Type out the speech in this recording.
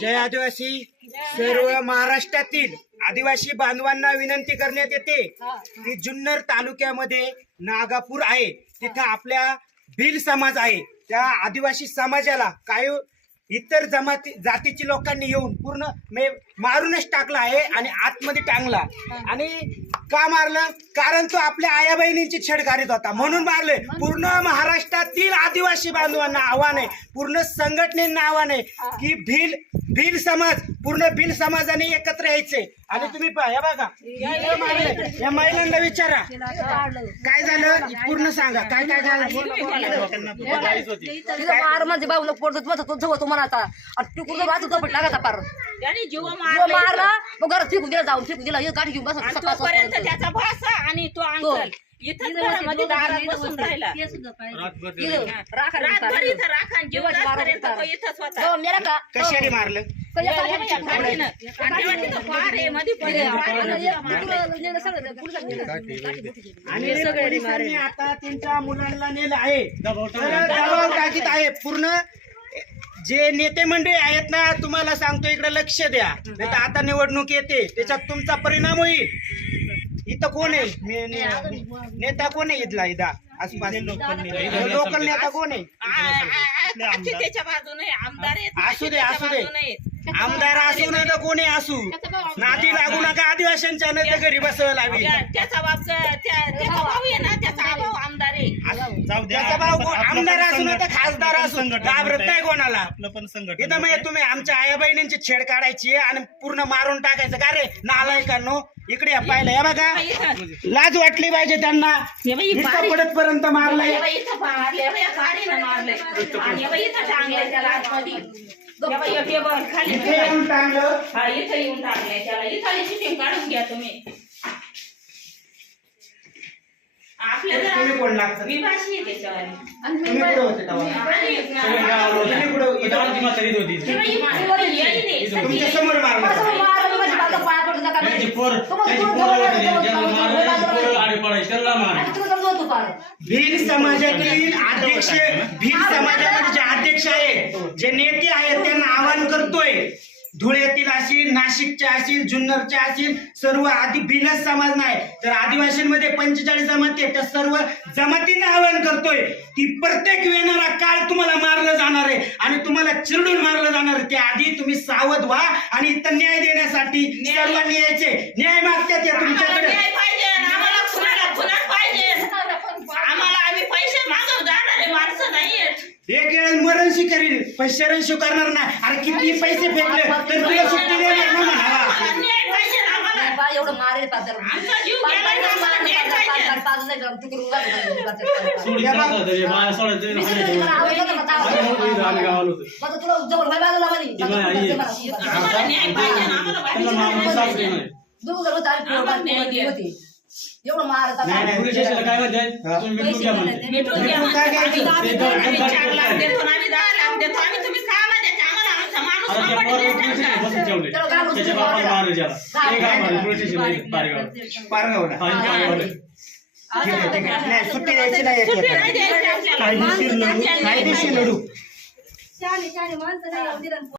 जय आदिवासी सर्व महाराष्ट्रातील आदिवासी बांधवांना विनंती करण्यात येते की जुन्नर तालुक्यामध्ये नागापूर आहे. तिथं आपल्या भिल समाज आहे. त्या आदिवासी समाजाला काय इतर जमाती जातीची लोकांनी येऊन पूर्ण मे- मारूनच टाकला आहे आणि आतमध्ये टांगला. आणि का मारलं? कारण तो आपल्या आया बहिणींची छेड काढत होता. म्हणून मारले. पूर्ण महाराष्ट्रातील आदिवासी बांधवांना आव्हान आहे. पूर्ण संघटनेना आव्हान आहे की भिल भिल समाज पूर्ण भिल समाजाने एकत्र यायचे. आणि तुम्ही पहा या बघा. या महिलांना विचारा. काय झालं? पूर्ण सांगा. काय काय झालं? म्हणजे बाबू पोट बसत तो जवळ तो म्हणाचा आणि तिकडून वाचत झोपट लागायचा पार. त्याने जीव जो मारला मारला मग घरात फेकून दिला जाऊन फेकून दिला हे गाडी घेऊन बसत आणि सकाळ तोपर्यंत त्याचा भासा आणि तो अंकल इथं घरामध्ये दारात बसून राहिला रातभर इथं राखा आणि जीव जातपर्यंत तो इथंच होता मेला का कशाने मारलं तो एका या- या- या हाताने गाडीनं. आणि तेव्हा तिथं फार आहे, मध्ये पडलं. आणि पोलिसांनी आता त्यांच्या मुलांना नेलं आहे तर दबाव टाकीत आहे पूर्ण जे नेते मंडळी आहेत ना तुम्हाला सांगतो इकडे लक्ष द्या. नाही तर आता निवडणूक येते त्याच्यात तुमचा परिणाम होईल. इथं कोण आहे? ने- ने- नेता कोण आहे इथला इथं? आसपास. लोकल नेता. कोण आहे? त्याच्या बाजूने आमदार आहेत असू दे, असू दे. आमदार असू नाही तर कोणी असू. नादी लागू नका आदिवासींच्या नाही तर घरी बसवायला त्या- त्याचा बाप त्या- त्याचा भाऊ आहे ना त्याचा आभाऊ आमदार आहे त्याचा भाऊ कोण- आमदार असू नाही तर खासदार असू घाबरत नाही कोणाला. आपलं पण संघटन इथं म्हणजे तुम्ही आमच्या आया बहिणींची छेड काढायची आणि पूर्ण मारून टाकायचं. का रे? नालायकांनो इकडे या पाहिलं. या बघा लाज वाटली पाहिजे त्यांना. हे बाई, इतकं बारीक- पडत पर्यंत मारलंय. हे बाई इथं मारले, हे बाई या गाडीनं मारलंय. आणि हे बाई इथं टांगलंय त्याला आतमध्ये. हे बाई, हे बघ, खाली इथे येऊन टांगलं. हा इथं येऊन टाकलंय त्याला. इथं शिटिंग काढून घ्या तुम्ही. आपल्या तुम्ही कोण लागतं विभाषी आहे त्याच्यावर. तुम्ही कुठं होते तेव्हा? आणि तुम्ही कुठं इथं- हे बाई, मारलं, येई नाही. तुमच्यासमोर मारलं पाया पडून नका. त्यांची पोर तुम्हाला त्यांची दोन पोरं दोन होती, दोन ज्यांना दोन मारलं, दोन त्यांची दोन पोरं दोन आडे पडायचे, त्यांना मार. आणि तुम्ही समजून होतो पार भील समाजातील अध्यक्ष भील समाजामध्ये जे अध्यक्ष आहे जे नेते आहेत त्यांना आवाहन करतोय. धुळ्यातील असतील नाशिकचे असतील जुन्नरचे असतील सर्व आदि भिलच समाज नाही. तर आदिवासींमध्ये पंचेचाळीस जमाती आहेत. त्या सर्व जमातींना आवाहन करतोय की प्रत्येक येणारा काळ तुम्हाला मारलं जाणार आहे आणि तुम्हाला चिरडून मारलं जाणार आहे. त्याआधी तुम्ही सावध व्हा आणि इथं न्याय देण्यासाठी सर्वांनी यायचे. न्याय मागतात या आम्हाला तुमच्याकडे. न्याय पाहिजे. आम्हाला आम्ही पैसे मागव जाणारे माणसं नाहीयेत एक वेळ मरण स्वीकारील पण शरण स्वीकारणार नाही. अरे किती पैसे फेकले तर तुला सुट्टी देणार ना म्हणावा. बा एवढं मारेल पाच आमचा जीव गेलाय ना, आम्हाला न्याय पाहिजे. पाच नाही गरम तिकडून जातो सोडीत नव्हतं तरी, बाया सोडायचं तरी हाणायचं. आम्ही नव्हतो इथं, आम्ही गावाला होतो. तुला जवळ बाय बाजूला म्हणे. ती बाई आई आहे. आम्हाला न्याय पाहिजे आम्हाला त्यांना मारून वाटलं सासरे म्हणे. दोघं जण होते. द्या. एवढं मारत नाही, नाही. पोलीस स्टेशनला काय म्हणते तुम्ही मिटून घ्या म्हणते मिटून द्या मिटून काय आम्ही घ्यायचं? दहा- ते दोन- आम्ही चार लाख देतो आणि आम्ही दहा लाख देतो आम्ही तुम्ही खायला द्यायचे आम्हाला आमचा माणूस आता त्या पोराला देत पोलीस स्टेशनला बसून ठेवले त्याला गाव त्याच्या उचलून बापाला मारलं. मारलं त्याला ते गाव मारलं पोलीस स्टेशनला इथं बारेगाव पारगावला हा, इथं बारेगावला. ठीक आहे ठीक आहे नाही सुट्टी द्यायची नाही सुट्टी याच्यात. नाही द्यायची आमच्याला. कायदेशीर लढू कायदेशीर लढू शाळे शाळे माणसं नाही येऊन दिलं.